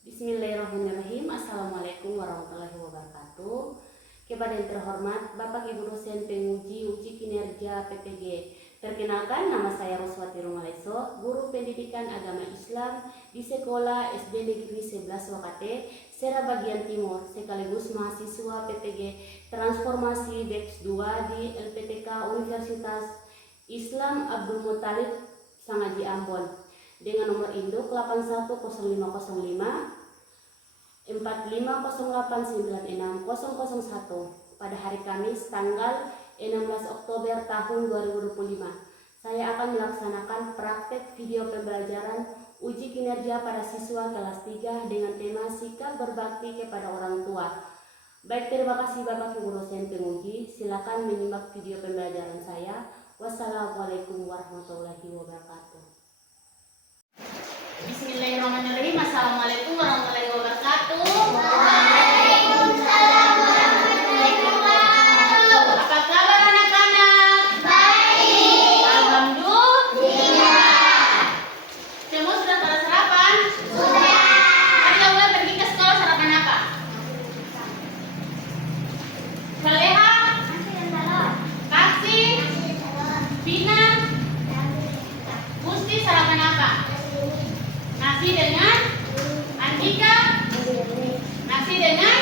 Bismillahirrahmanirrahim. Assalamualaikum warahmatullahi wabarakatuh. Kepada yang terhormat Bapak Ibu dosen penguji uji kinerja PPG. Perkenalkan, nama saya Roswati Rumaleso, guru pendidikan agama Islam di Sekolah SD Negeri 11 Wakate, Serang bagian Timur, sekaligus mahasiswa PPG Transformasi Batch 2 di LPTK Universitas Islam Abdul Muttalib Sangaji Ambon dengan nomor induk 810505 450896001 pada hari Kamis tanggal 16 Oktober tahun 2025. Saya akan melaksanakan praktek video pembelajaran uji kinerja pada siswa kelas 3 dengan tema sikap berbakti kepada orang tua. Baik, terima kasih Bapak Ibu dosen penguji. Silakan menyimak video pembelajaran saya. Wassalamualaikum warahmatullahi wabarakatuh. Bismillahirrahmanirrahim. Assalamualaikum warahmatullahi wabarakatuh. Waalaikumsalam warahmatullahi wabarakatuh. Apa kabar anak-anak? Baik. Alhamdulillah. Semua sudah pada sarapan? Sudah. Tadi Aula pergi ke sekolah sarapan apa? Soleha? Taksi? Bina? Gusti sarapan apa? Nasi dengan? Andika? Nasi dengan?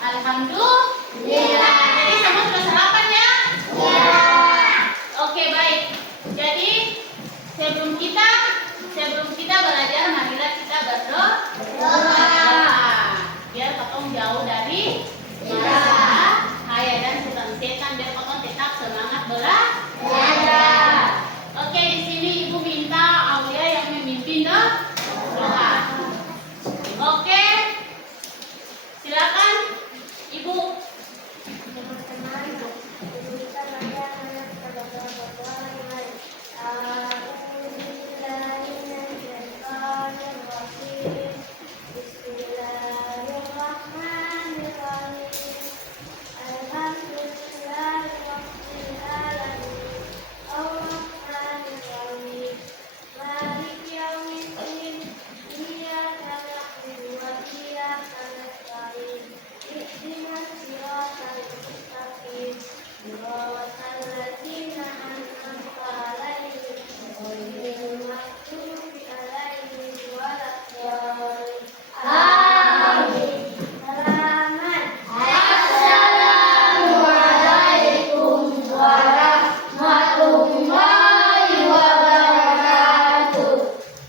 Alhamdulillah. Jadi semua sudah sarapan ya? Oke, baik. Jadi sebelum kita belajar, marilah kita berdoa. Biar potong jauh dari bahaya dan setan biar potong tetap semangat belajar. Oke, di sini Ibu minta Aulia yang memimpin doa. Oke, silakan Ibu.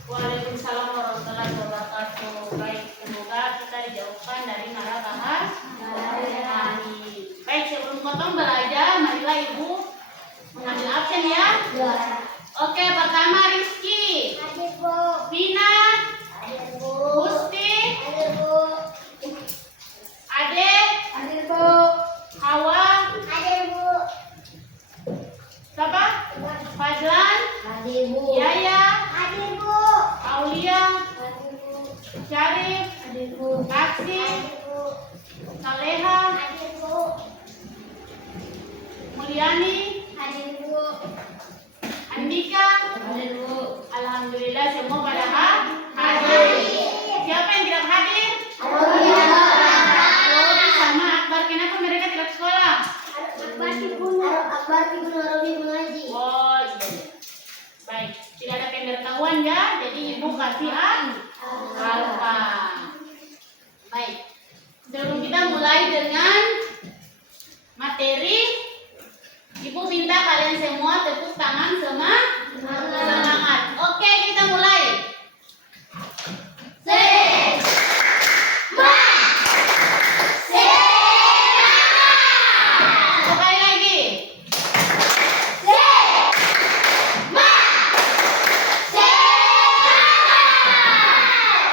Waalaikumsalam warahmatullahi wabarakatuh. Baik, semoga kita dijauhkan dari mara bahaya. Baik, sebelum potong belajar, marilah Ibu mengambil absen ya. Oke, pertama Rizky, Vina, Gusti, Ade, Hawa, siapa? Fadlan, Yaya, Aulia, Syarif, Taksi, Saleha, Mulyani, Andika. Alhamdulillah semua pada hadir. Siapa yang tidak hadir? Sama Akbar. Kenapa mereka tidak sekolah? Oh iya. Baik, tidak ada pemberitahuan ya. Jadi Ibu kasih alfa. Baik. Sebelum kita mulai dengan materi, Ibu minta kalian semua tepuk tangan semangat. Oke, kita mulai. Sekali lagi.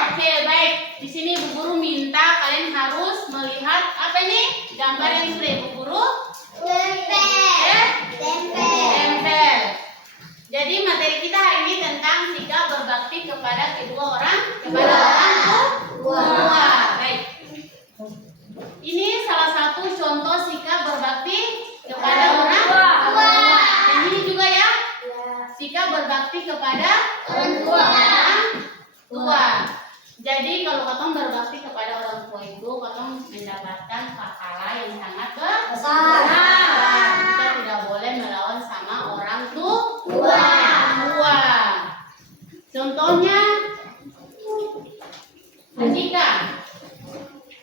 Oke, baik. Di sini Bu Guru minta kalian harus melihat apa ini? Gambar yang sudah Bu Guru tempel. Jadi materi kita hari ini tentang sikap berbakti kepada orang tua. Baik. Ini salah satu contoh sikap berbakti kepada orang tua. Dan ini juga ya, sikap berbakti kepada orang tua. Jadi kalau katong berbakti kepada orang tua itu katong mendapatkan pahala yang sangat besar. Kita tidak boleh melawan sama orang tua. Contohnya, jika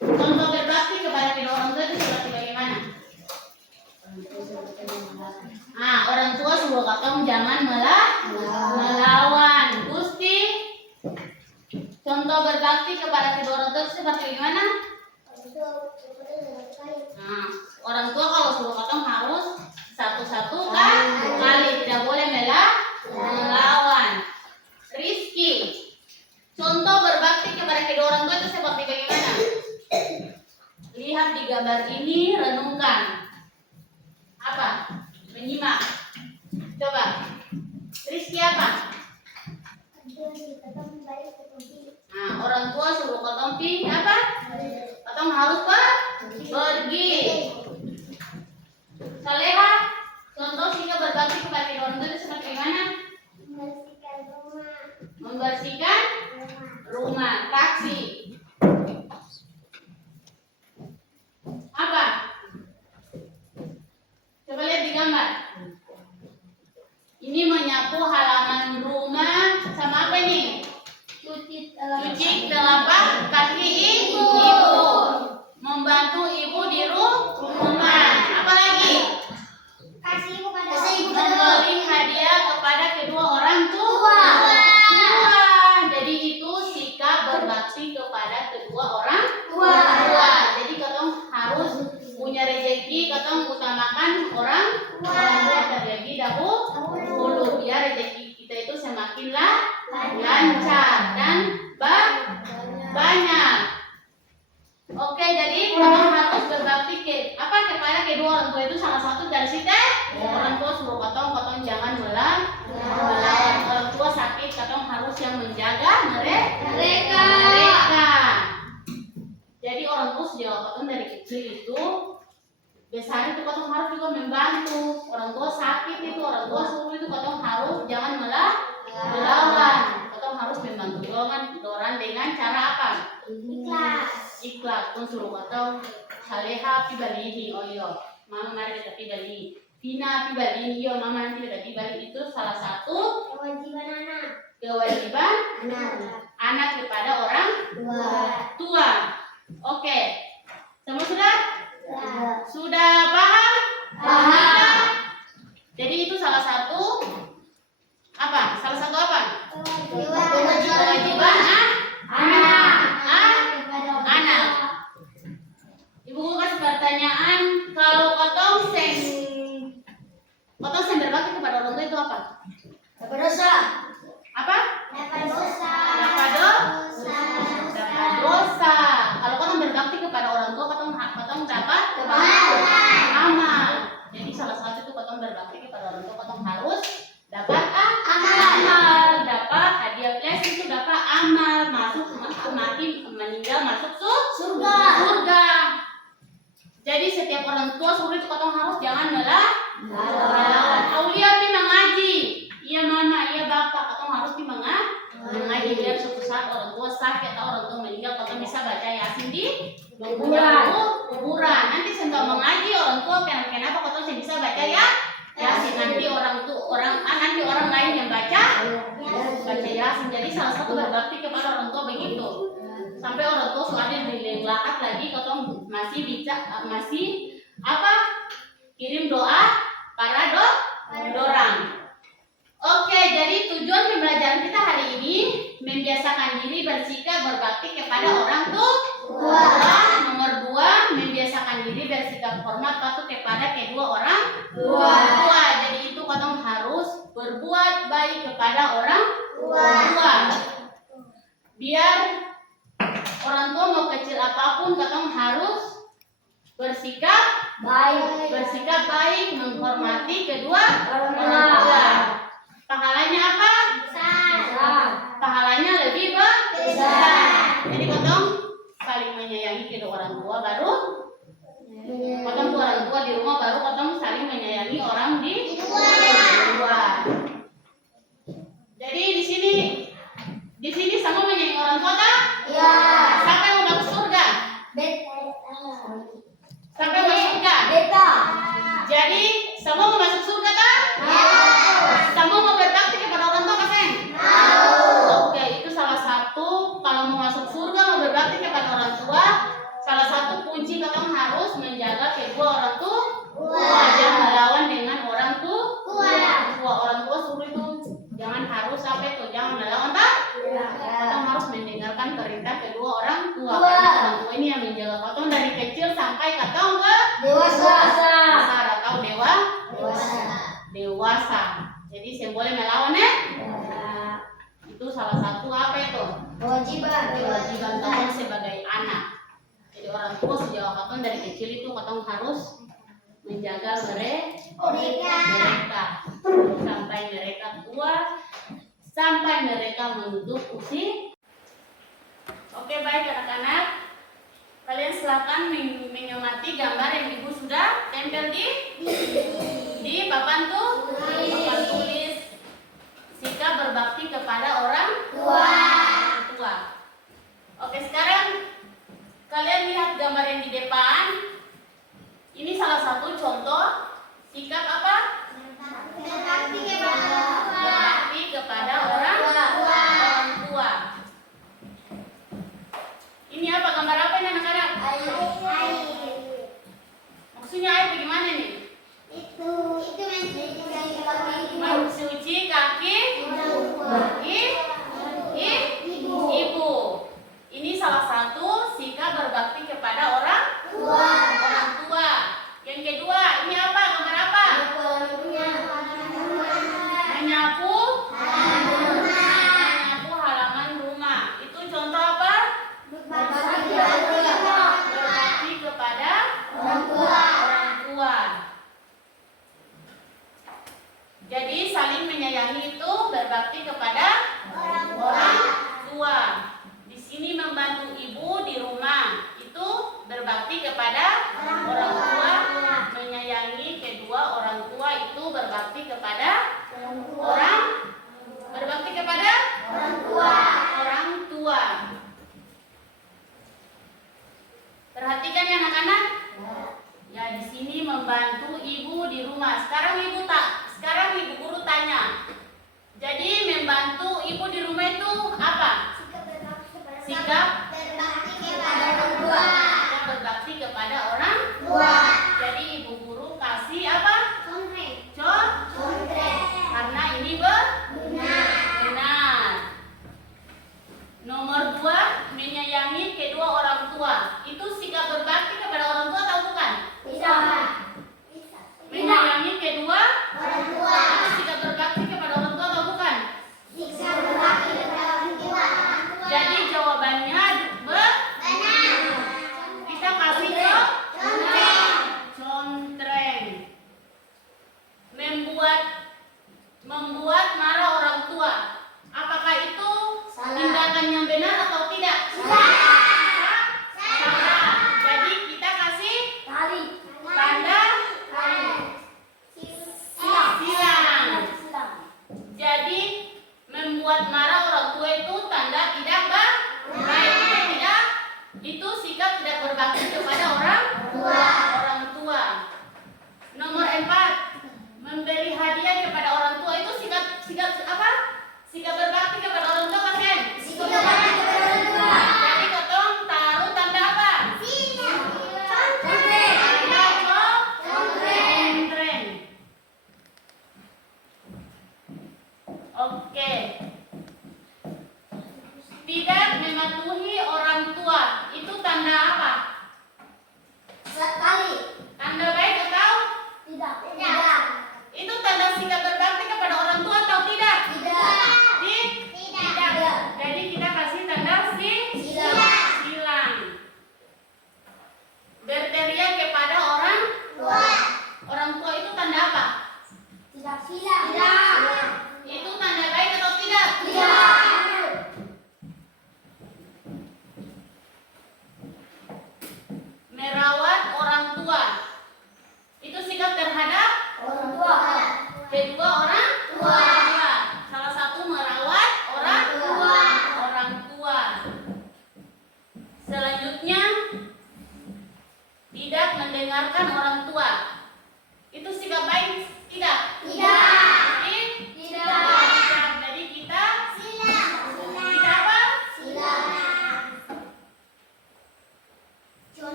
contoh berbakti kepada kedua orang tua itu seperti bagaimana? Orang tua suruh katong jangan melawan. Gusti, contoh berbakti kepada kedua orang tua itu seperti bagaimana? Orang tua kalau suruh katong harus satu-satu kali, tidak boleh melawan. Rizki, contoh berbakti kepada kedua orang tua itu seperti bagaimana? Lihat di gambar ini, renungkan. Apa? Menyimak. Coba. Rizki apa? Orang tua suruh katong pi apa? Katong harus pergi. Saleha, contoh jika berbakti kepada kedua orang tua itu seperti bagaimana? Membersihkan rumah. Taksi. Apa? Coba lihat di gambar. Ini menyapu halaman rumah sama apa nih? Cuci telapak kaki ibu. Membantu ibu di rumah. Apa lagi? Memberi hadiah kepada kedua orang tua. Jadi itu sikap berbakti kepada kedua orang tua. Jadi katong harus punya rezeki, katong utamakan orang tua terlebih dahulu biar rezeki kita itu semakin lancar dan banyak. Oke, jadi katong harus berbakti kepada kedua orang tua itu salah satu dari situ. Orang tua suruh katong jangan melawan. Orang tua sakit, katong harus yang menjaga mereka. Jadi orang tua sejak katong dari kecil itu besar itu katong harus juga membantu. Orang tua sakit itu, orang tua suruh itu katong harus jangan melawan. Katong harus membantu orang dengan cara apa? Ikhlas. Pun suruh katong saleha pi balihi. Oh iya, mama mari kita pi balihi. Pina pi balihi. Iya, mama nanti kita pi balihi. Itu salah satu kewajiban anak kepada orang tua. Oke. Semua sudah? Sudah paham? Jadi itu salah satu apa? Salah satu apa? Kewajiban anak. Ibu kasih pertanyaan, kalau katong seng berbakti kepada orang tua itu apa? Apa? Dapat dosa. Kalau katong berbakti kepada orang tua, katong dapat amal. Jadi salah satu itu katong berbakti kepada orang tua, katong harus dapat amal, dapat hadiah blessing itu dapat amal, mati meninggal masuk surga. Jadi setiap orang tua suruh itu katong harus jangan melawan. Aulia pi mengaji. Iya mama, iya bapak, katong harus pi mengaji biar suatu saat orang tua sakit atau orang tua meninggal katong bisa baca Yasin di kuburan. Nanti sentuh mengaji orang tua kenapa katong bisa baca Yasin. Nanti nanti orang lain yang baca Yasin. Jadi salah satu berbakti kepada orang tua begitu. Sampai orang tua sudah dilenglakat lagi katong masih kirim doa para dorang. Oke, jadi tujuan pembelajaran kita hari ini membiasakan diri bersikap berbakti kepada orang tua. Nomor 2, membiasakan diri bersikap hormat patuh kepada kedua orang tua. Jadi itu katong harus berbuat baik kepada orang tua. Biar orang tua mau kecil apapun katong harus bersikap baik, menghormati kedua orang tua. Pahalanya apa? Pahalanya lebih besar. Jadi katong saling menyayangi kedua orang tua, baru katong orang tua di rumah, baru katong saling menyayangi orang di luar. Jadi di sini sama menyayangi orang tua tak? Ya. perintah kedua orang tua. Karena orang tua ini yang menjaga katong dari kecil sampai katong ke Dewasa. besar atau Dewasa. dewasa. Jadi saya boleh melawan ya? Itu salah satu apa itu? Kewajiban. Kewajiban katong sebagai anak. Jadi orang tua sejak katong dari kecil itu katong harus menjaga mereka sampai mereka tua, sampai mereka menutup usia. Oke, baik anak-anak, kalian silakan mengamati gambar yang ibu sudah tempel di papan papan tulis. Sikap berbakti kepada orang tua. Oke, sekarang kalian lihat gambar yang di depan. Ini salah satu contoh sikap apa? Berbakti kepada orang tua. Ini apa, gambar apa ini anak-anak? Maksudnya air bagaimana nih? Mencuci kaki ibu. Ini salah satu sikap berbakti kepada orang tua. Yang kedua, ini apa? Gambar apa? Menyapu halaman rumah. Itu contoh apa? Berbakti kepada orang tua. Jadi saling menyayangi itu berbakti kepada orang tua. Di sini membantu ibu di rumah itu berbakti kepada orang tua. Menyayangi kedua orang tua itu berbakti kepada orang tua. Perhatikan ya anak-anak. Ya, di sini membantu ibu di rumah. Sekarang ibu guru tanya. Jadi membantu ibu di rumah itu apa? Sikap berbakti kepada orang tua. Jadi ibu guru kasih apa? Karena ini benar. Nomor 2, menyayangi kedua orang tua. Itu sikap berbakti kepada orang tua atau bukan? Menyayangi kedua orang tua. Itu sikap berbakti kepada orang tua atau bukan? Jadi jawabannya benar. Kita kasih contreng. Membuat marah orang tua. Apakah itu tindakan yang benar atau tidak? Salah.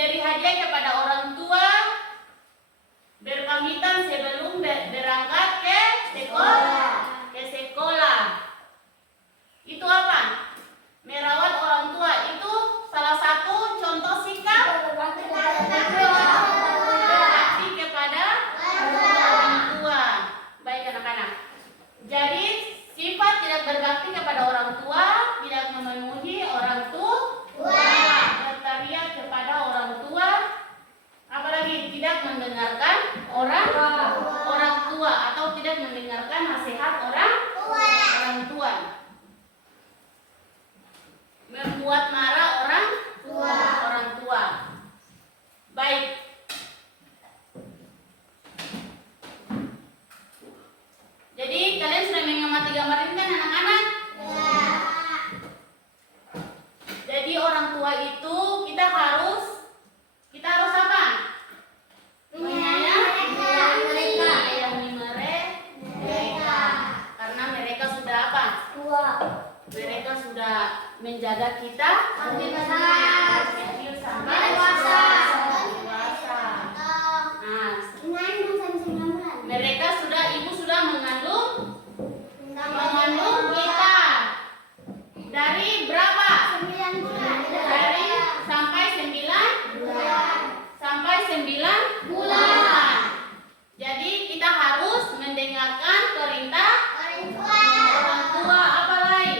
memberi hadiah kepada orang tua, berpamitan sebelum berangkat ke sekolah. Itu apa? Merawat orang tua. Itu salah satu contoh sikap berbakti kepada orang tua. Baik anak-anak. Jadi sifat tidak berbakti kepada orang tua, tidak memenuhi orang tua, bertariak kepada orang tua, apalagi tidak mendengarkan orang tua atau tidak mendengarkan nasihat orang tua, membuat marah orang tua. Baik. Jadi kalian sudah mengamati gambar ini kan anak-anak? Jadi orang tua itu kita harus apa? Menyayangi mereka. Karena mereka sudah apa? Mereka sudah menjaga kita kecil sampai dewasa. Nah, mereka ibu sudah mengandung kita dari berapa? Dari sampai 9 bulan. Jadi kita harus mendengarkan perintah orang tua. Apa lain?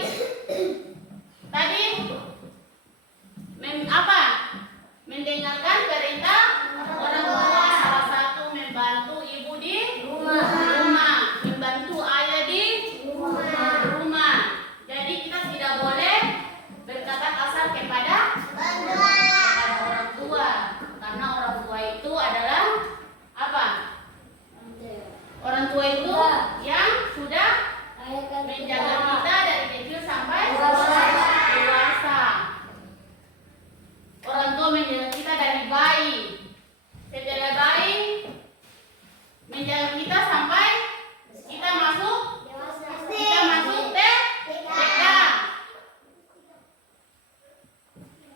Tadi mendengarkan perintah orang tua. Salah satu membantu ibu di rumah, membantu ayah di rumah. Jadi kita tidak boleh berkata kasar kepada orang tua, karena orang tua itu adalah apa? Orang tua itu yang sudah menjaga kita dari kecil sampai dewasa. Orang tua menjaga kita dari bayi. Setelah bayi menjaga kita sampai kita masuk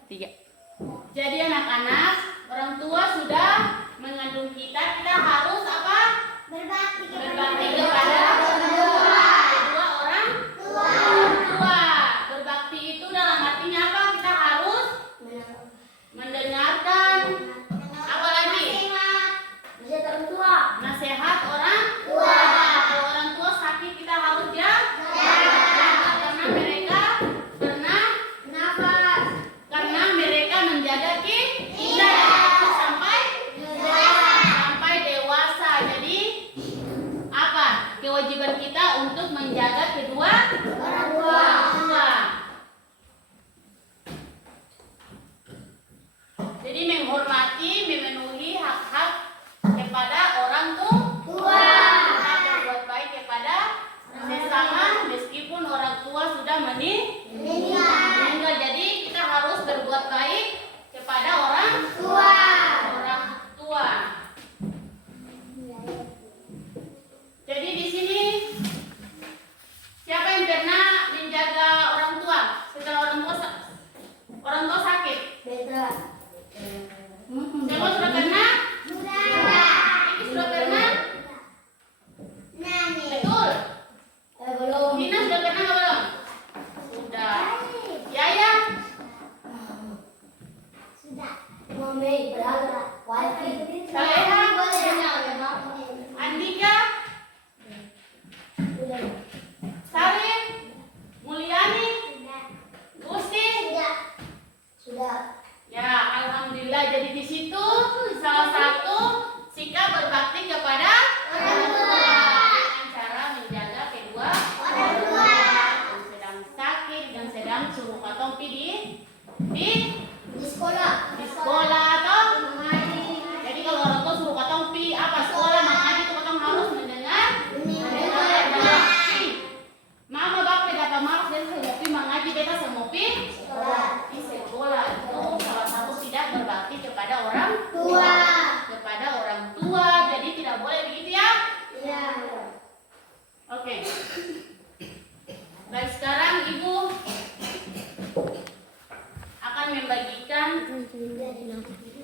TK. Jadi anak-anak, orang tua sudah mengandung kita, kita harus apa? Berbakti kepada kedua orang tua. Berbakti itu dalam artinya apa? Kita harus mendengarkan, apalagi nasihat orang tua. Kalau orang tua sakit kita harus karena mereka menjaga kita sampai dewasa. Jadi apa? Kewajiban kita untuk menjaga kedua orang tua. Jadi menghormati, memenuhi hak-hak kepada orang tua. Kita berbuat baik kepada sesama meskipun orang tua sudah meninggal. Jadi kita harus berbuat baik kepada orang tua. Jadi di sini siapa yang pernah menjaga orang tua setelah orang tua sakit? Siapa sudah pernah? Ini sudah pernah? Betul. Dina sudah pernah nggak belum? Sudah. Yaya? Saleha? Andika? Sarin? Mulyani? Gusti? Ya, alhamdulillah. Jadi di situ salah satu sikap berbakti kepada orang tua dengan cara menjaga kedua orang tua yang sedang sakit dan sedang suruh potong di sekolah atau jadi kalau orang tua suruh potong apa sekolah makanya itu potong harus mendengar mama bapak dapat malas dan semopi mengaji beta semopi di sekolah. Itu salah satu tidak berbakti kepada orang tua. Jadi tidak boleh begitu ya. Oke. Baik, sekarang ibu akan membagikan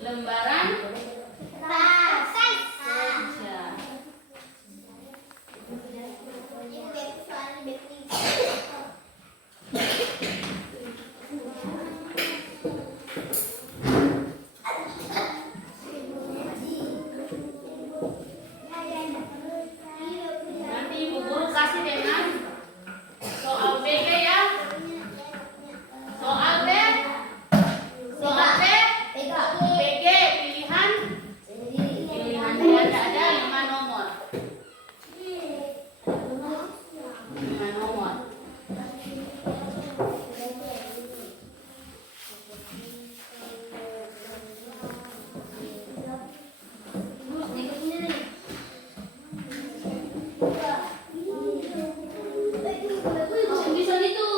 lembar lembaran kerja. Nanti Ibu Guru kasih dengan soal BG ya. Soal B, BG pilihan dia ada 5 nomor. 5 nomor. Bisa itu.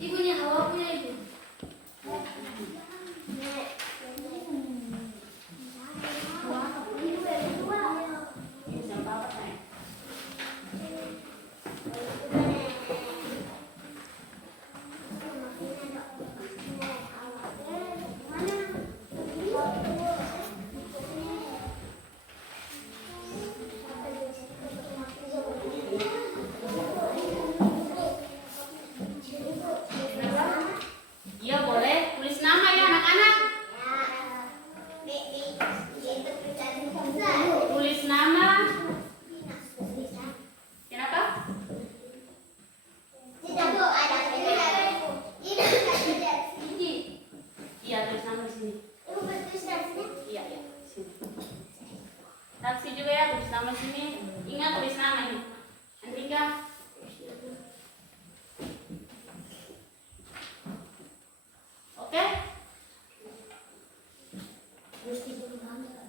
Ibunya Hawa punya ibu. Bisa apa Nay? Iya boleh tulis nama ya anak-anak. Tulis nama. Kenapa? Iya tulis nama di sini. Iya iya sini. Taksi juga ya tulis nama sini. Ingat tulis nama ini. Andika. Oke?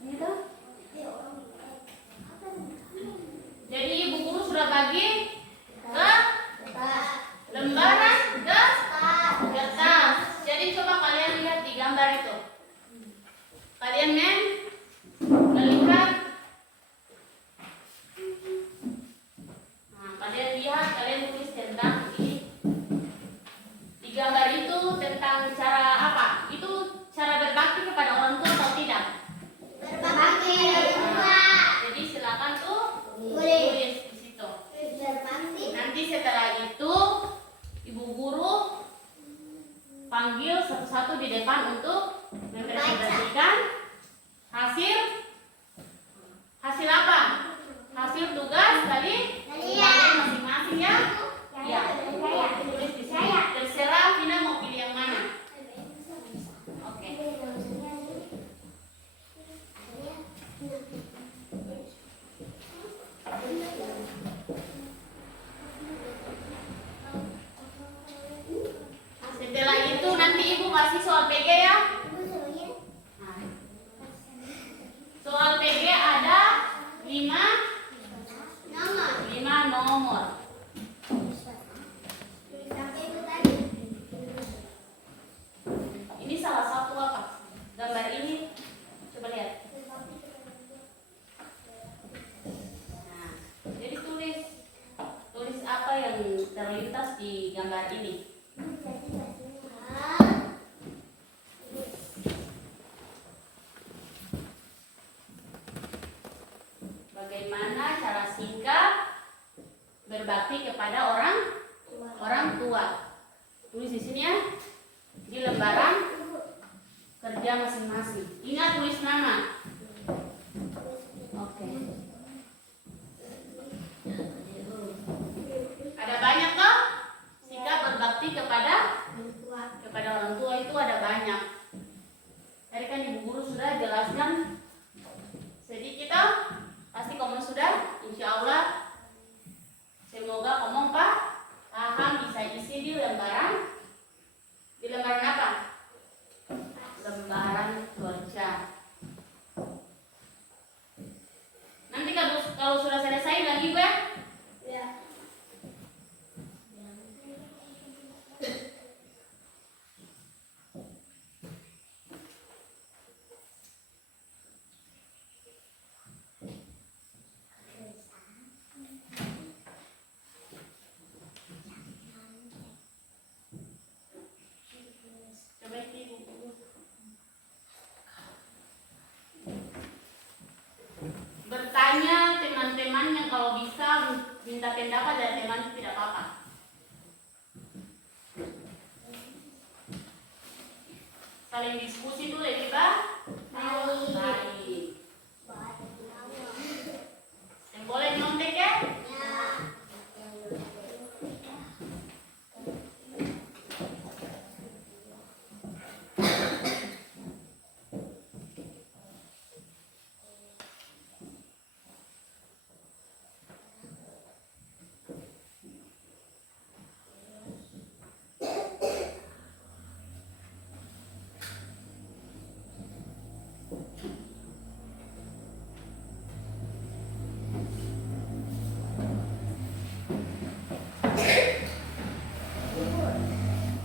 Gitu. Jadi Ibu Guru sudah bagi ke lembaran kertas. Jadi coba kalian lihat di gambar itu. Kalian melihat. Nah, kalian lihat, kalian tulis tentang ini. Di gambar itu tentang cara apa? Itu cara berbakti kepada orang tua atau tidak? Jadi silakan tuh tulis di situ. Nanti setelah itu Ibu Guru panggil satu-satu di depan untuk mempresentasikan hasil apa? Hasil tugas tadi masing-masing ya. Ya. Tulis di sini. Terserah Vina mau pilih yang mana. Oke. Setelah itu nanti Ibu kasih soal PG ya. Nah, soal PG ada 5 nomor. Ini salah satu apa? Gambar ini coba lihat. Nah, jadi tulis apa yang terlintas di gambar ini. Bagaimana cara singkat berbakti kepada orang tua. Tulis di sini ya. Di lembaran kerja masing-masing. Ingat tulis nama. Oke. Ada banyak toh? Sikap berbakti kepada orang tua itu ada banyak. Tadi kan Ibu Guru sudah jelaskan sedikit toh? Pasti kamu sudah, insya Allah. Semoga kamu paham bisa isi di lembaran. Di lembaran apa? Lembaran kerja. minta pendapat dari teman itu tidak apa-apa. Saling diskusi itu lebih baik. Yang boleh nyontek ya?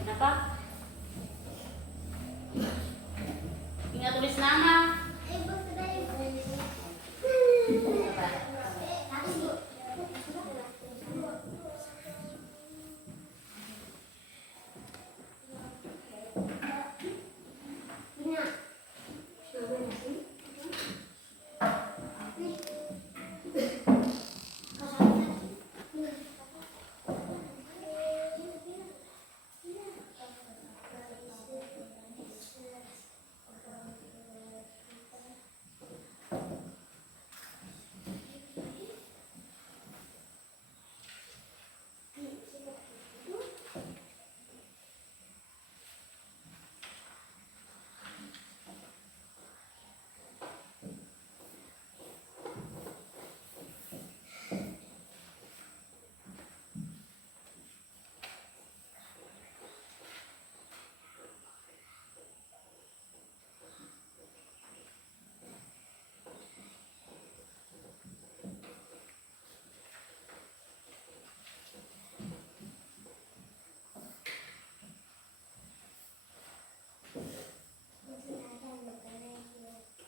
Kenapa? Ingat tulis nama.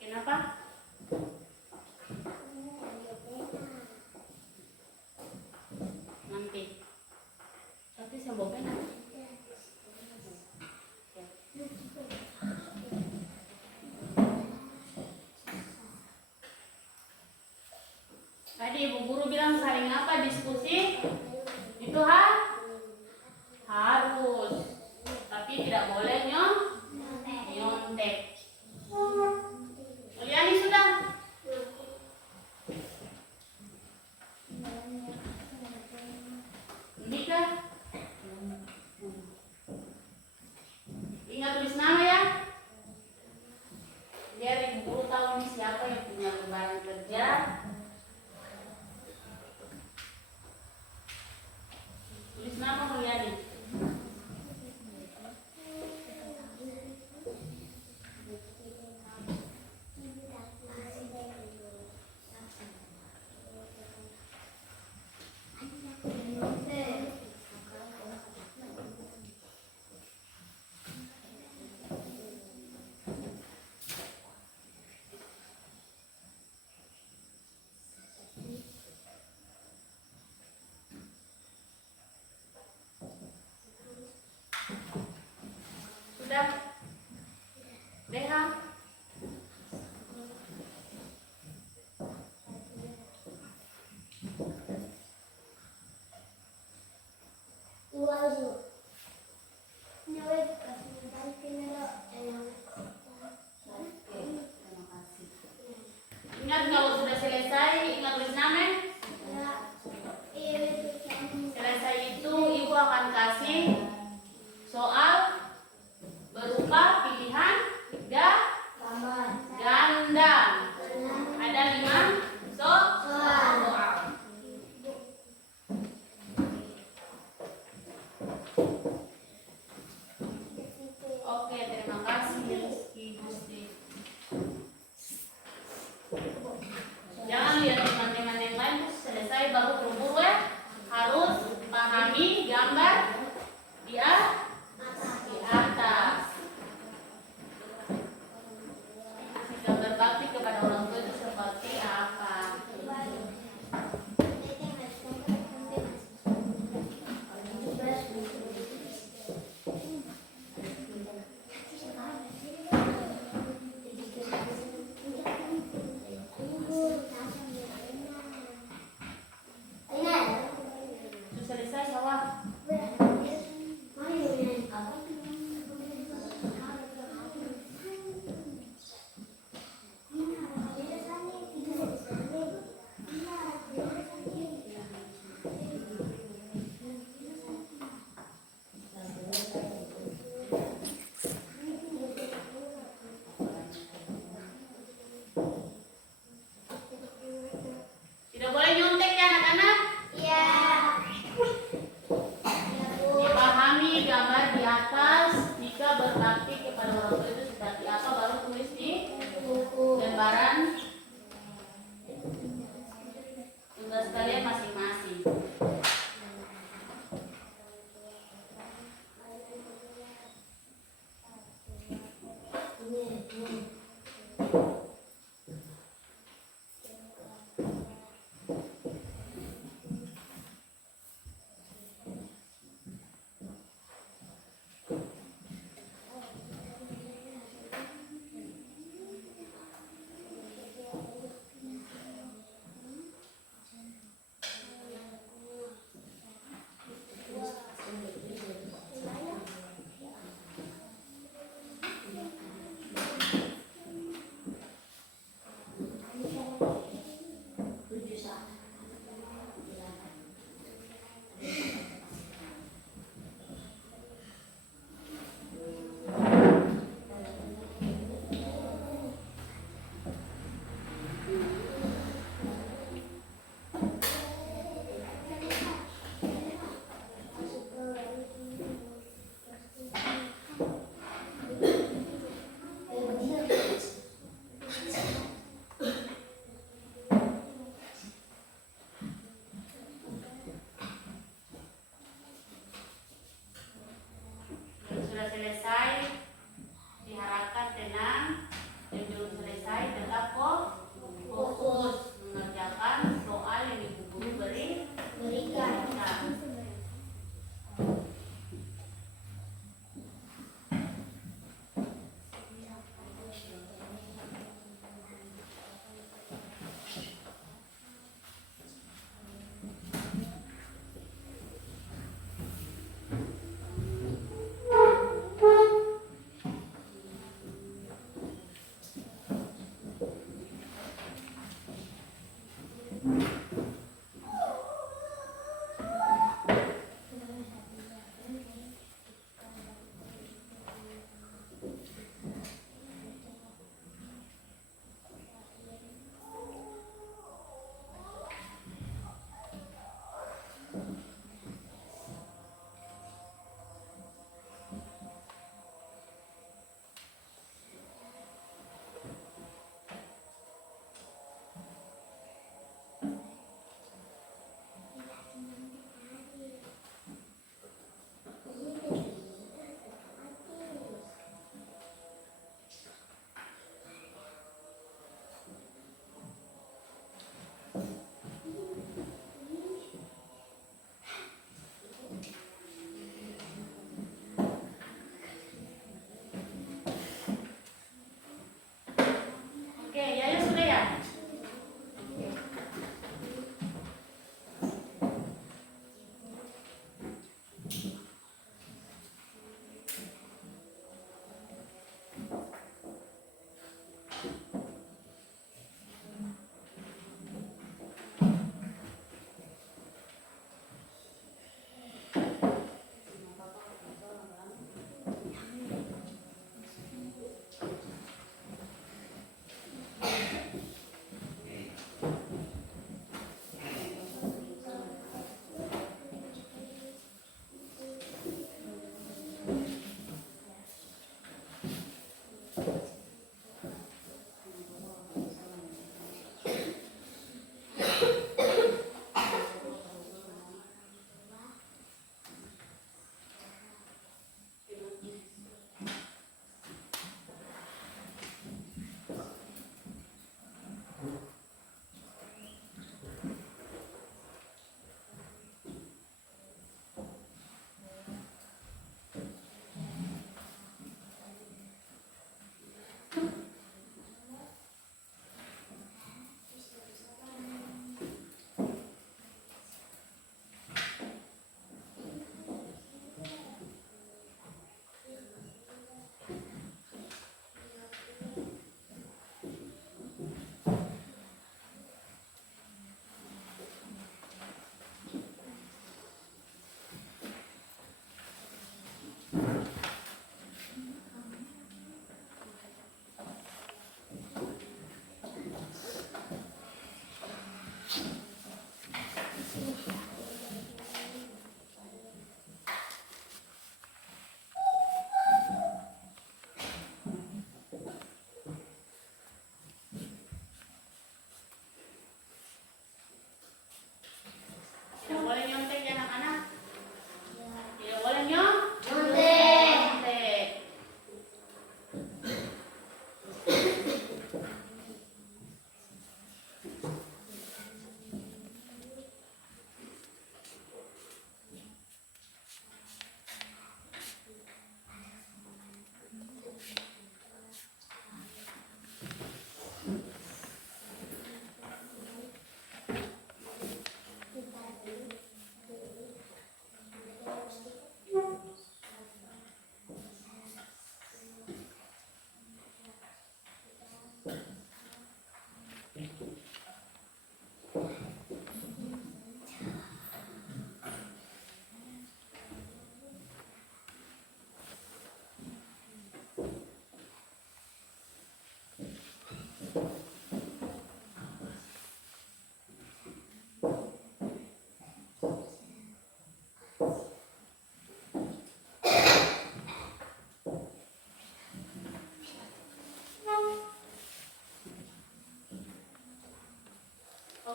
Kenapa? Nanti. Tapi saya bawa pena. Tadi ibu guru bilang saling apa diskusi? Itu harus. Tapi tidak boleh nyontek. Liani sudah. Nika. Ingat tulis nama ya. Biar ibu guru tahu nih siapa yang punya lembaran kerja. Tulis nama Mulyani. Sudah? Deha? Ingat kalau sudah selesai, ingat tulis nama. Selesai itu ibu akan kasih soal berupa pilihan ganda. Ada 5 soal.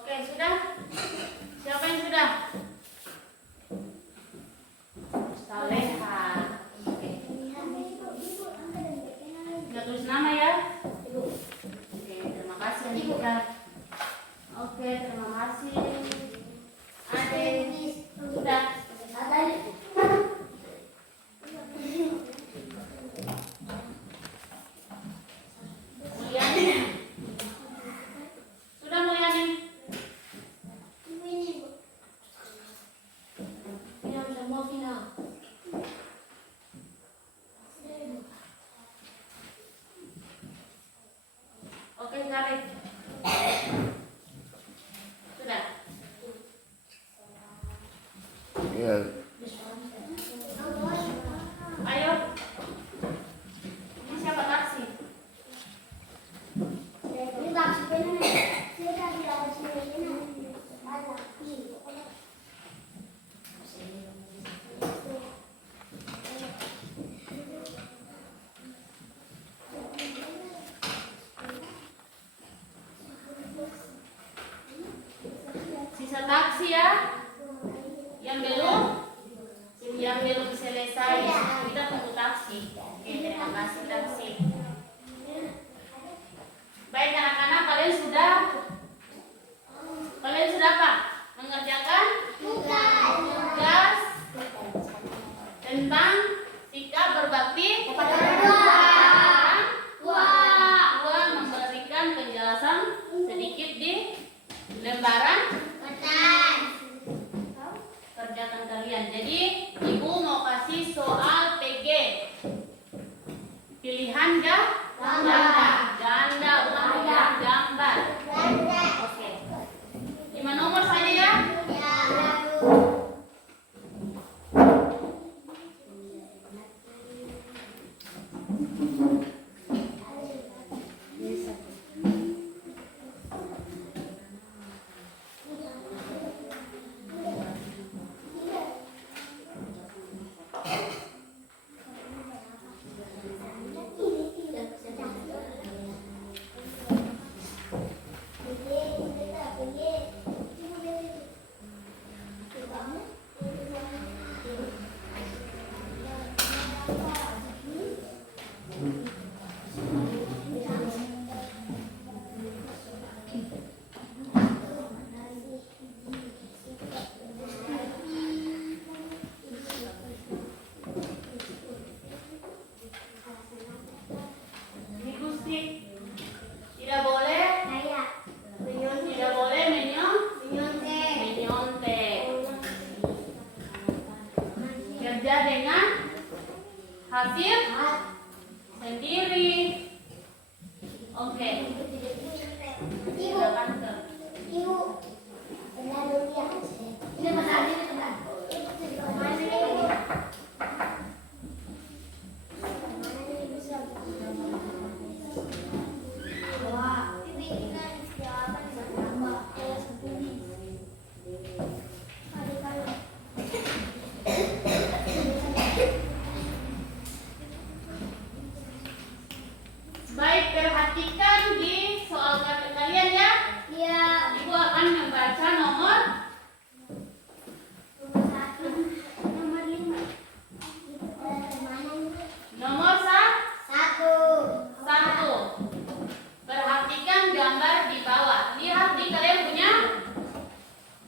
Oke, sudah? Siapa yang sudah? Saleha. Oke. Nggak tulis nama ya? Oke, terima kasih Andika. Oke, terima kasih. Ade, sudah. Mulyani. Sudah Mulyani? Final semua final. Oke, Karib. Sudah. Ya, Ayo. Ini siapa taksi? Ini taksi benar. Saya tadi ada sini. Ada. Sisa taksi ya. Yang belum selesai. Kita tunggu taksi. Oke, terima kasih taksi. Baik anak-anak, kalian sudah apa? Mengerjakan tugas tentang sikap berbakti kepada orang tua, memberikan penjelasan sedikit di lembaran kerjakan kalian. Jadi ibu mau kasih soal PG pilihan ganda bukan pilihan gambar. Oke, 5 nomor saja ya. Ini Gusti tidak boleh menyontek. Kerja dengan hasil sendiri. Oke. Silakan ke. Ini benar. Baik, perhatikan di soal kalian ya. Iya. Ibu akan membaca nomor nomor satu. Perhatikan gambar di bawah. Lihat di kalian punya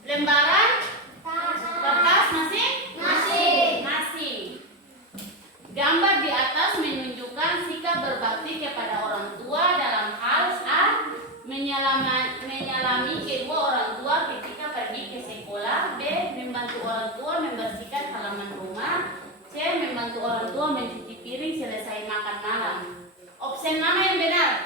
lembaran kertas masing-masing. Gambar di atas menunjukkan sikap berbakti kepada orang tua dalam hal A. Menyalami kedua orang tua ketika pergi ke sekolah. B. Membantu orang tua membersihkan halaman rumah. C. Membantu orang tua mencuci piring selesai makan malam. Opsi mana yang benar?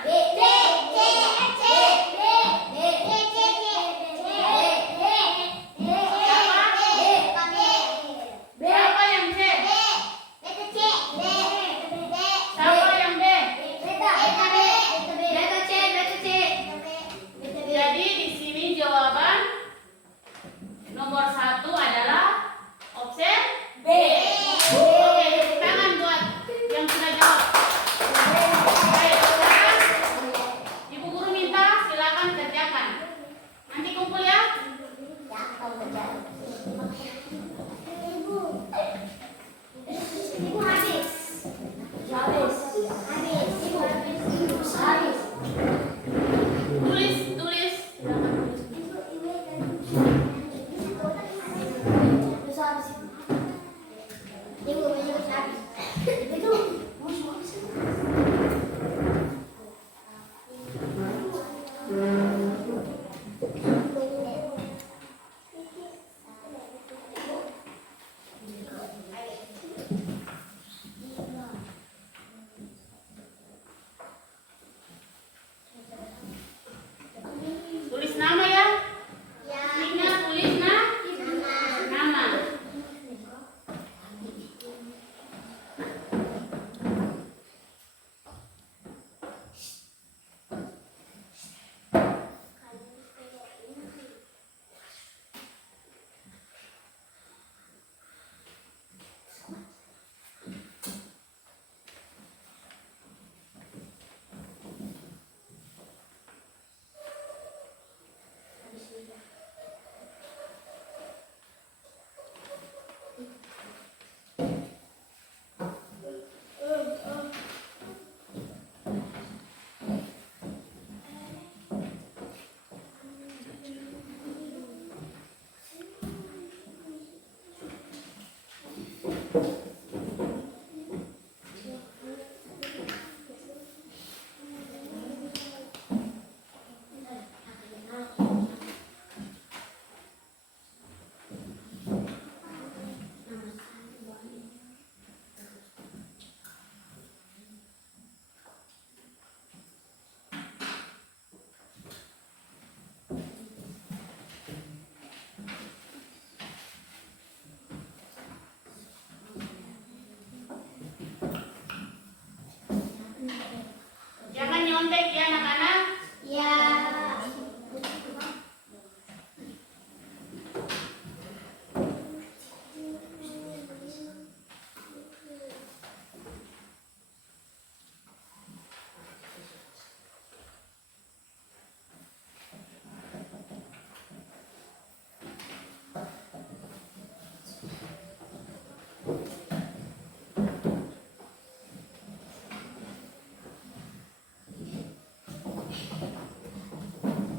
Jangan nyontek ya anak-anak. Ya.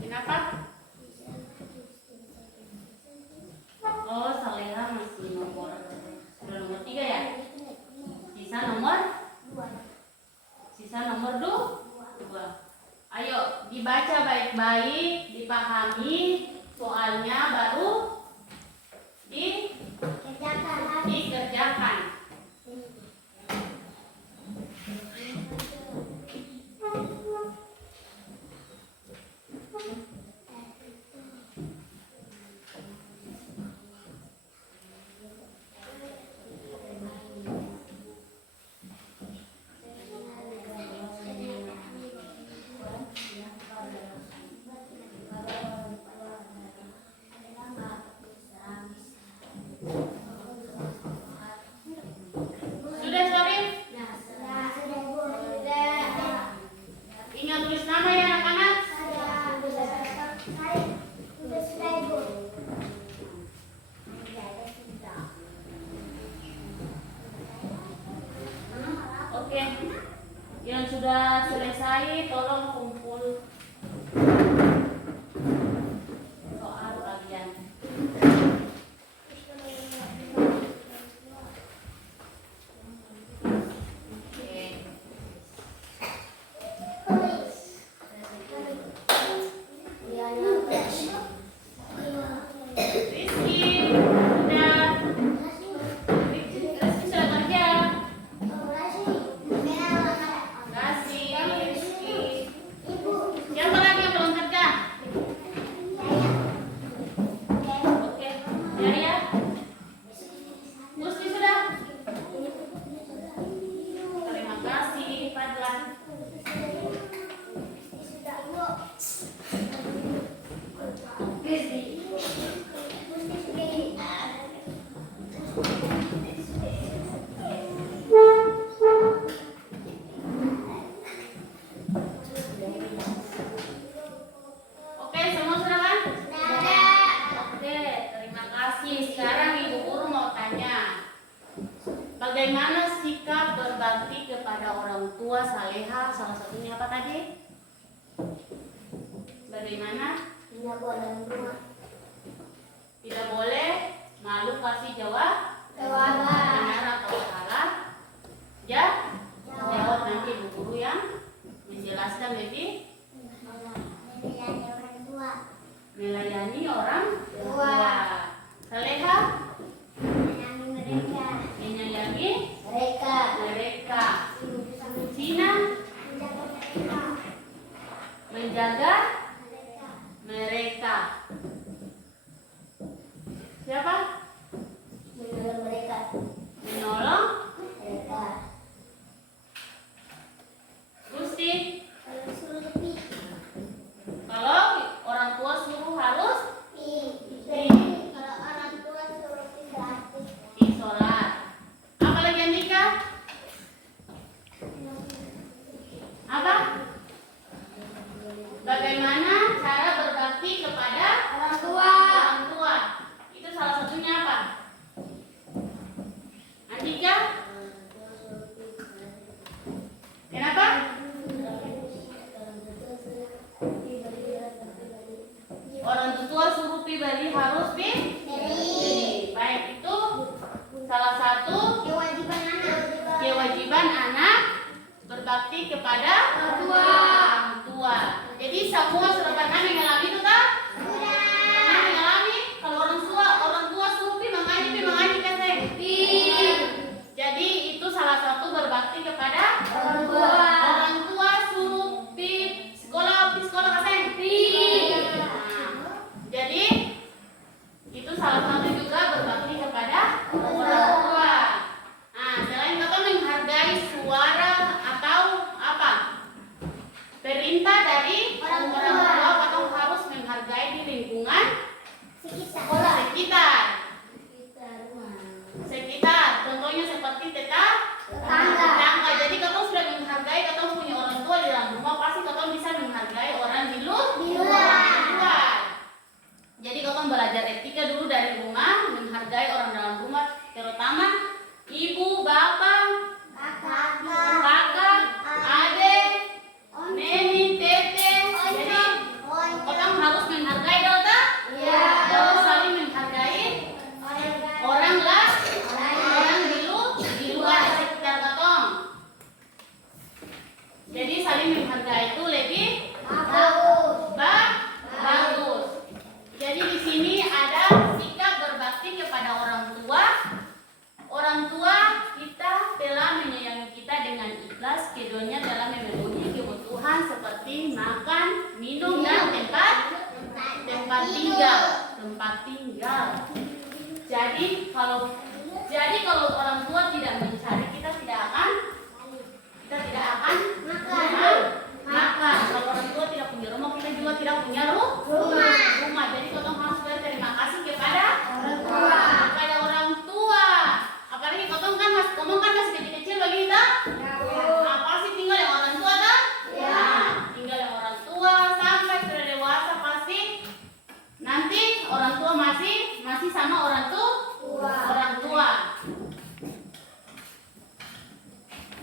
Kenapa? Oh, Saleha masih nomor, sudah nomor 3 ya? Sisa nomor 2. Ayo dibaca baik-baik, dipahami soalnya, baru dikerjakan. Sudah, Syarif? Ingat tulis nama ya anak-anak. Oke, yang sudah selesai tolong kumpul soal kalian. Oke. Rizky, udah. Rizky sudah kerja. Kasih Rizky. Siapa lagi yang belum kerja? Oke, ya. Musti sudah. Terima kasih, Fadlan. Oke, semua sudah kan? Oke, terima kasih. Sekarang Ibu Guru mau tanya, bagaimana sikap berbakti kepada orang tua Saleha? Salah satunya apa tadi? Bagaimana? Tidak boleh malu kasih jawaban. Benar atau salah? Ya? Jawab nanti Ibu Guru yang menjelaskan lebih. Melayani orang tua. Saleha? Menyayangi mereka. Cina? Menjaga mereka. Siapa? Menolong. Gusti? Kalau orang tua suruh harus di sholat. Apa lagi Andika? Apa? Bagaimana cara berbakti kepada orang tua? Itu salah satunya apa? Andika? Kenapa? Orang tua suruh pribadi harus beri. Baik, itu salah satu berbakti kepada orang tua. Jadi semua sudah pernah mengalami itu tak? Pernah mengalami kalau orang tua suruh pi mengaji kan saya? Jadi itu salah satu berbakti kepada orang tua. Orang tua suruh pi sekolah kan saya? Jadi itu salah satu juga berbakti kepada orang tua. Nah, selain kita menghargai suara atau apa? Perintah dari orang tua, kita harus menghargai di lingkungan sekitar. Contohnya seperti tetangga. Jadi kita sudah menghargai, kita punya orang tua di dalam rumah, pasti kita bisa menghargai orang di luar. Jadi kita belajar etika dulu dari rumah, menghargai orang dalam rumah, terutama ibu, bapak, kakak, adik, neni, tete. Jadi kita harus menghargai dota. Harus saling menghargai orang di luar sekitar katong. Jadi saling menghargai itu lebih bagus. Jadi di sini ada sikap berbakti kepada orang tua. Orang tua kita telah menyayangi kita dengan ikhlas. Keduanya dalam memenuhi kebutuhan seperti makan, minum, dan tempat tinggal. Jadi kalau orang tua tidak mencari, kita tidak akan makan. Kalau orang tua tidak punya rumah, kita juga tidak punya rumah. Jadi kita harus berterima kasih kepada orang tua. Apalagi kita masih kecil-kecil bagi kita. Pasti tinggal yang orang tua tak? Tinggal yang orang tua sampai sudah dewasa pasti nanti orang tua masih sama orang tua.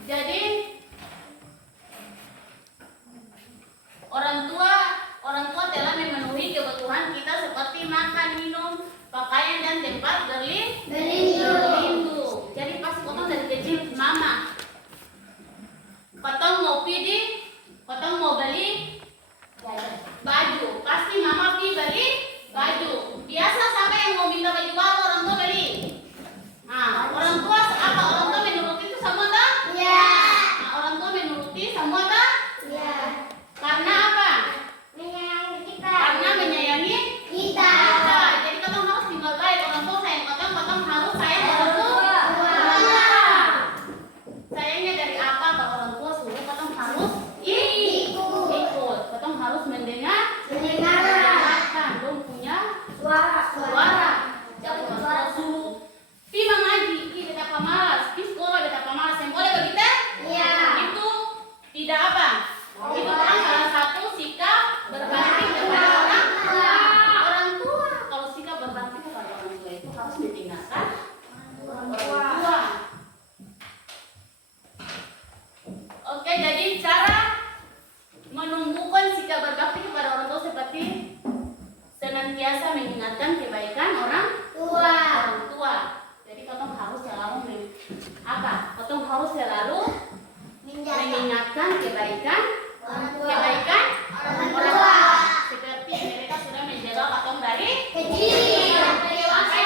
Jadi orang tua telah memenuhi kebutuhan kita seperti makan, minum, pakaian, dan tempat berlindung. Jadi pasti potong dari kecil mama. Potong mau beli baju, pasti mama beli baju. Biasa siapa yang mau minta baju baru orang tua beli. Nah, orang tua menuruti itu semua tak? Orang tua menuruti semua tak? Karena apa? Karena menyayangi kita. Jadi kita harus tinggal baik. Orang tua sayang kita harus sayang orang tua. Sayangnya dari apa? Kalau orang tua suruh kita harus ikut. Kita harus mendengarkan. Dong punya suara. Jangan suara suruh pi mengaji, betapa malas. Pi sekolah betapa malas. Yang boleh begitu? Itu tidak apa? Itu kan salah satu sikap berbakti kepada orang tua. Kalau sikap berbakti kepada orang tua itu harus ditinggalkan orang tua. Oke, jadi cara menumbuhkan sikap berbakti kepada orang tua seperti senantiasa mengingatkan kebaikan orang tua. Jadi kita harus selalu mengingatkan kebaikan orang tua. Seperti mereka sudah menjaga katong dari kecil sampai dewasa.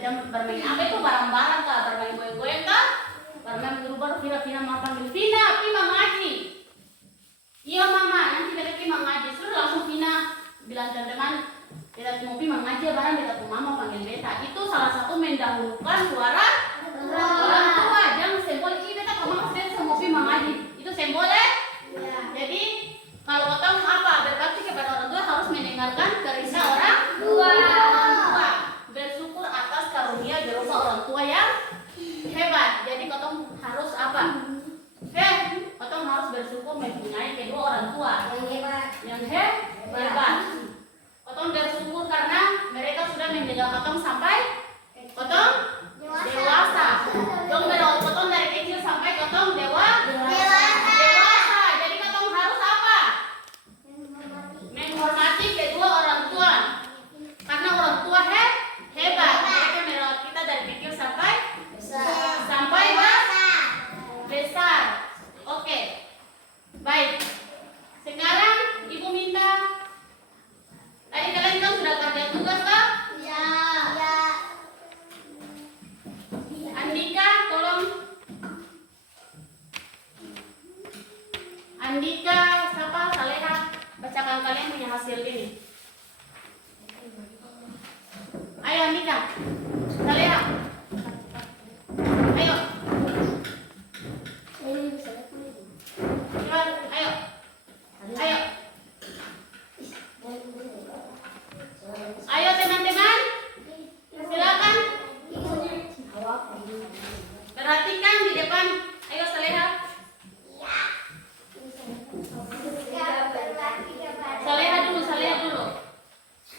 jam bermain apa itu barang-barang kah, bermain goyang-goyang kah, bermain berubah Vina mau panggil Vina, Pi mengaji. Iya mama, nanti beta Pi mengaji. Sudah langsung Vina bilang teman-teman, beta mau Pi mengaji barang beta tuh mama panggil beta. Itu salah satu mendahulukan suara orang tua. Jangan simbol ini beta kalau mama beta mau Pi mengaji. Itu simbolnya. Jadi kalau otong apa berbakti kepada orang tua harus mendengarkan kerisnya orang tua. Bersyukur atas karunia berupa orang tua yang hebat. Jadi otong harus apa? Otong harus bersyukur mempunyai kedua orang tua yang hebat. Otong bersyukur karena mereka sudah menjaga otong sampai otong dewasa. Dong otong dari kecil sampai otong dewasa. Jadi otong harus apa? Menghormati kedua orang tua. Karena orang tua hebat. Mereka merawat kita dari kecil sampai besar. Oke. Baik. Sekarang Ibu minta. Tadi kalian kan sudah kerja tugas kah? Andika, tolong. Andika, siapa? Saleha, bacakan kalian punya hasil ini. Ayo Andika, Saleha. Ayo. Ayo. Ayo teman-teman. Silakan. Perhatikan di depan. Ayo Saleha. Saleha dulu.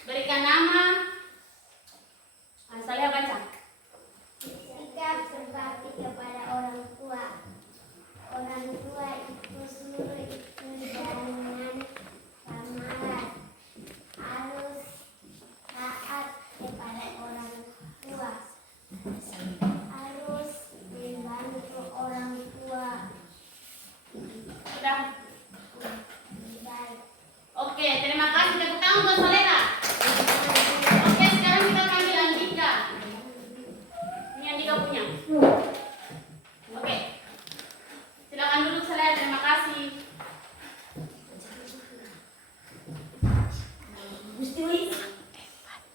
Berikan nama. Saleha baca. Sikap berbakti kepada orang tua. Orang tua itu suruh itu dengan amaran. Harus taat kepada orang tua. Harus membantu orang tua. Sudah. Baik. Oke, terima kasih. Tepuk tangan buat Saleha. Oke, sekarang kita panggil Andika. Ini Andika punya. Oke. Silakan duduk Saleha. Terima kasih.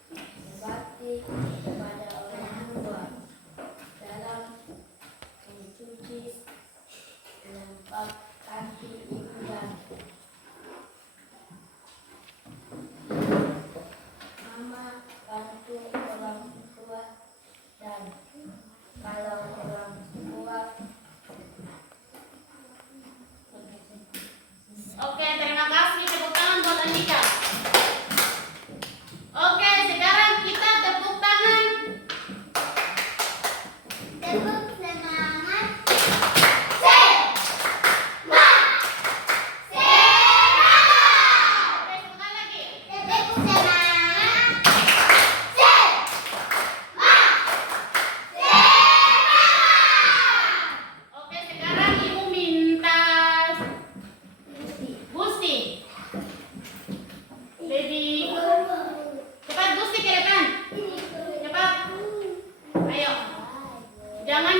Berbakti kepada orang tua dalam mencuci menampak kaki ibu dan mama, bantu orang tua, dan kalau orang tua Oke, terima kasih. Tepuk tangan buat Andika. Oke, sekarang kita tepuk tangan. tepuk semangat. Oke, sekali lagi. Tepuk semangat. Oke, sekarang Ibu minta Gusti. Baby. Cepat Gusti ke depan. Cepat. Ayo. Jangan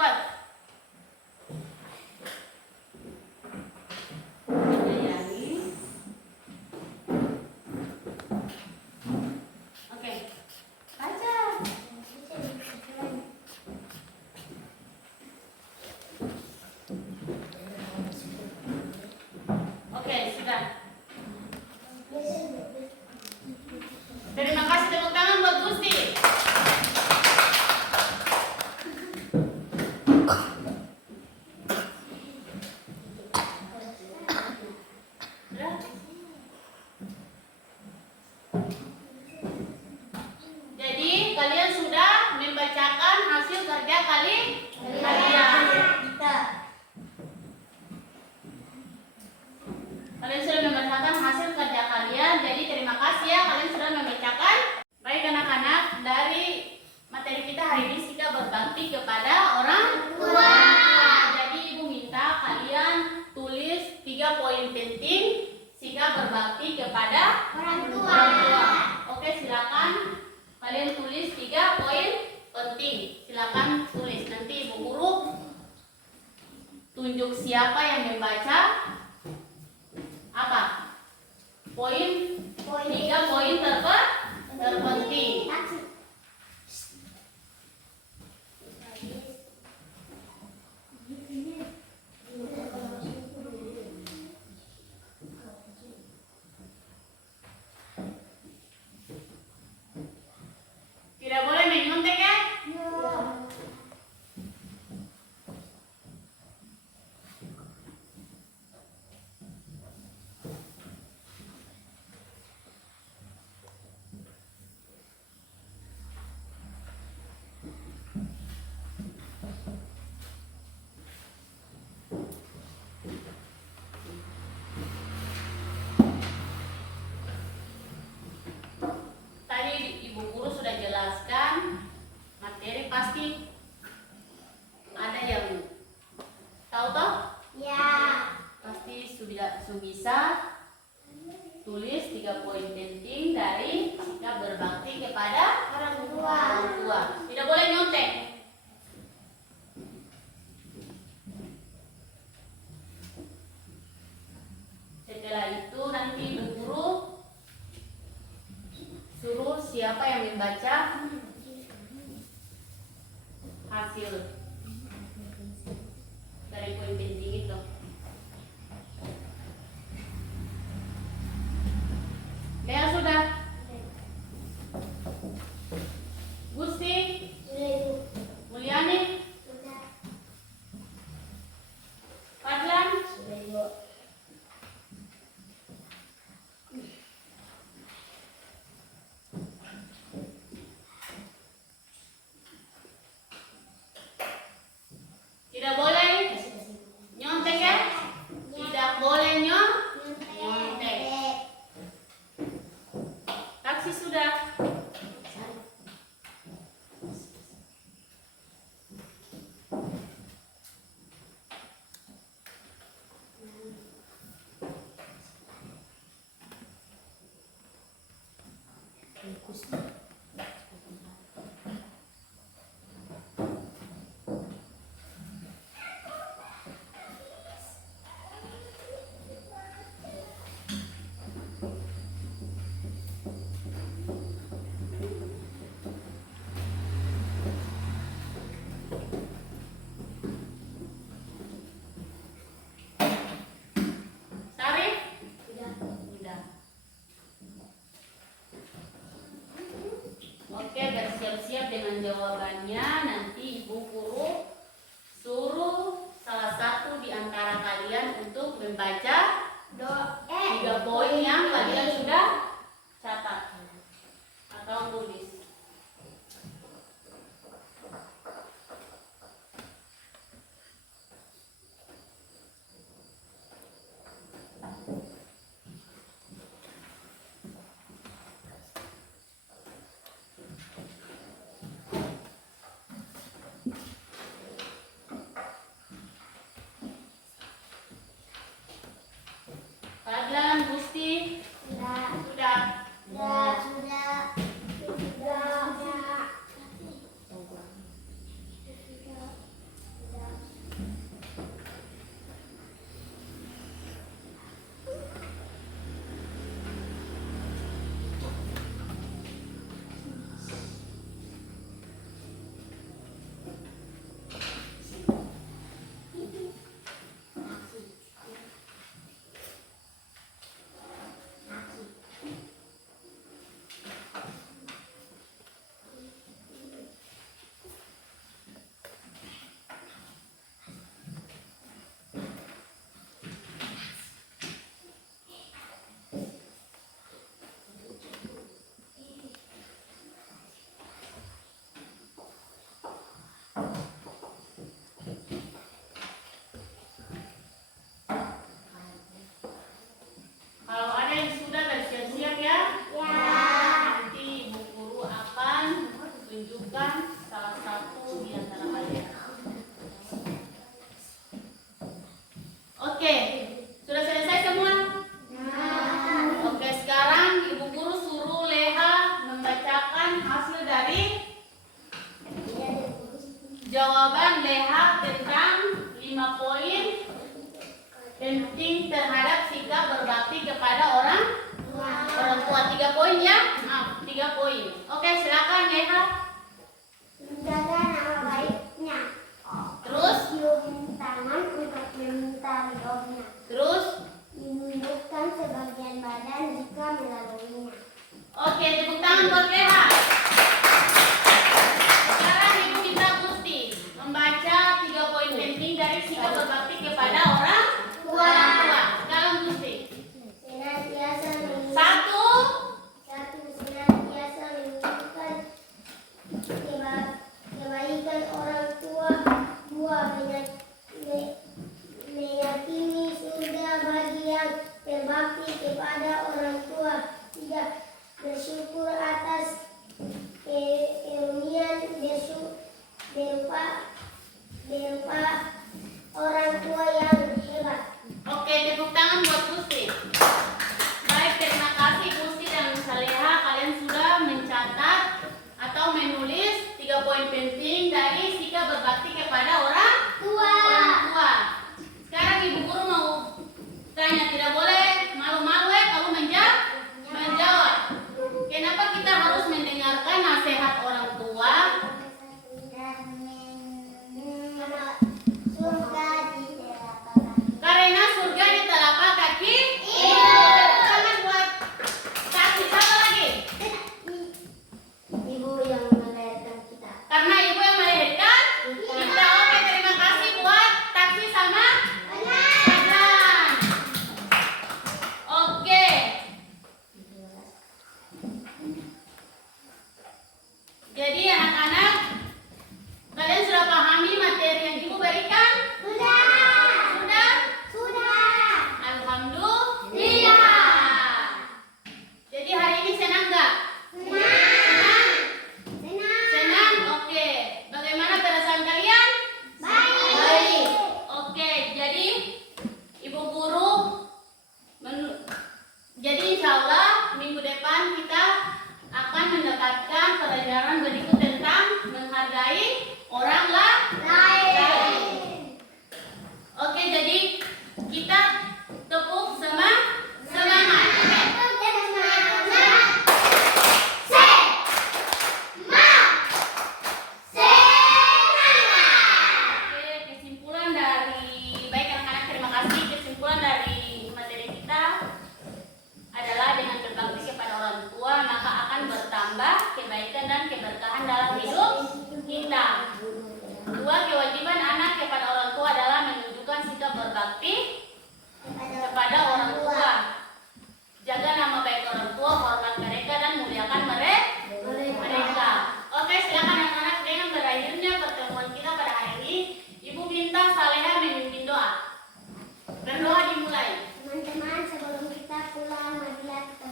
kuat. Sayangi. Oke. Baca. Oke, sudah. Terima kasih, tepuk tangan buat Gusti. Sudah? Jadi kalian sudah membacakan hasil kerja kalian. Kalian sudah membacakan hasil kerja kalian. Jadi terima kasih ya, kalian sudah membacakan. Baik anak-anak, dari materi kita hari ini sikap berbakti kepada orang tua. Jadi ibu minta kalian tulis 3 poin penting sikap berbakti kepada Orang tua. orang tua. Oke, silakan kalian tulis 3 poin penting. Silakan tulis. Nanti ibu guru tunjuk siapa yang membaca apa poin 3 poin terpenting. Tidak boleh menyontek ya. Tadi ibu guru sudah jelaskan materi, pasti ada yang tahu toh? Ya. Pasti sudah bisa tulis 3 poin penting dari sikap berbakti kepada Orang orang tua. Tidak boleh nyontek. Setelah itu nanti ibu guru suruh siapa yang membaca hasil dari poin penting itu. Lea sudah? Gusti? Mulyani? Fadlan? Tidak boleh nyontek ya? Tidak boleh nyontek. Taksi sudah? Sarif? Sudah. Oke, bersiap-siap dengan jawabannya. Nanti ibu guru suruh salah satu di antara kalian untuk membaca 3 poin yang kalian sudah catat atau tulis. Fadlan, Gusti, Sudah. menunjukkan salah satu di antara kalian. Oke, sudah selesai semua? Oke, sekarang Ibu Guru suruh Leha membacakan hasil dari jawaban Leha tentang 5 poin penting terhadap sikap berbakti kepada orang tua. 3 poin ya? 3 poin. Oke, silakan Leha. Menjaga nama baiknya. Terus? Cium tangan untuk meminta ridhonya. Terus? Menundukkan sebagian badan jika melaluinya. Oke, tepuk tangan buat Leha. Sekarang Ibu minta Gusti membaca 3 poin penting dari sikap berbakti kepada orang tua. Sekarang Gusti. Senantiasa Satu. senantiasa menunjukkan kebaikan orang tua. 2. Meyakini surga bagi yang berbakti kepada orang tua. 3. Bersyukur atas keilmuan berupa orang tua yang hebat. Oke, tepuk tangan buat Gusti. Baik, terima kasih Gusti dan Saleha. Kalian sudah mencatat atau menulis 3 poin penting dari sikap berbakti kepada orang tua. Sekarang Ibu Guru mau tanya, tidak boleh malu-malu kamu menjawab. Kenapa kita harus mendengarkan nasihat orang tua? Karena surga di telapak kaki. Tepuk tangan buat kaki. Siapa lagi? Ibu yang melahirkan kita. Karena ibu yang melahirkan kita. Oke, terima kasih buat taksi sama Fadlan. Oke. Jadi anak-anak, kalian sudah pahami materi yang ibu berikan? Sudah? Alhamdulillah. Jadi hari ini senang nggak? Senang? Oke. Bagaimana perasaan kalian? Baik. Oke, jadi Ibu Guru jadi insya Allah minggu depan kita akan mendapatkan pelajaran berikut tentang menghargai orang lain. Oke, jadi kita tepuk semangat. Oke, kesimpulan dari baik anak-anak, terima kasih. Kesimpulan dari materi kita adalah dengan berbakti kepada orang tua maka akan bertambah kebaikan dan keberkahan dalam hidup kita. 2, kewajiban anak kepada orang tua adalah menunjukkan sikap berbakti kepada orang tua. Jaga nama baik orang tua, hormat mereka dan muliakan mereka. Oke, silakan anak-anak. Dengan berakhirnya pertemuan kita pada hari ini, Ibu minta Saleha memimpin doa. Berdoa dimulai. Teman-teman, sebelum kita pulang, marilah kita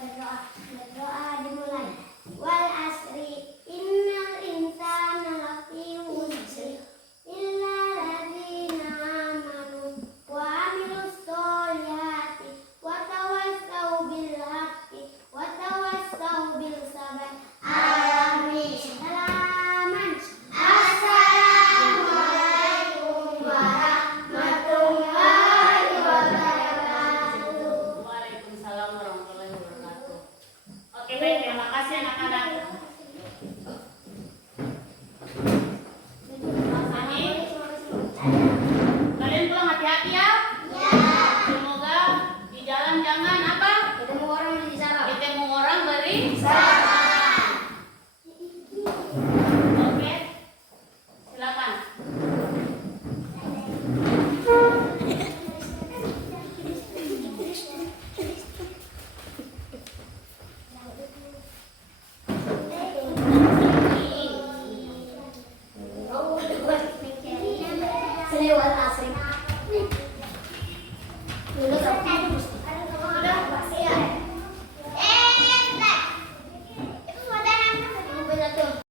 berdoa dimulai. Wal asri innal insana lafi khusr illa alladzina amanu wa amilus sholihati wa tawassau bil haqqi wa tawassau bil sabr. Amin. Assalamualaikum warahmatullahi wabarakatuh. Waalaikumsalam warahmatullahi wabarakatuh. Oke, baik, terima kasih anak-anak. Kalian pulang hati-hati ya.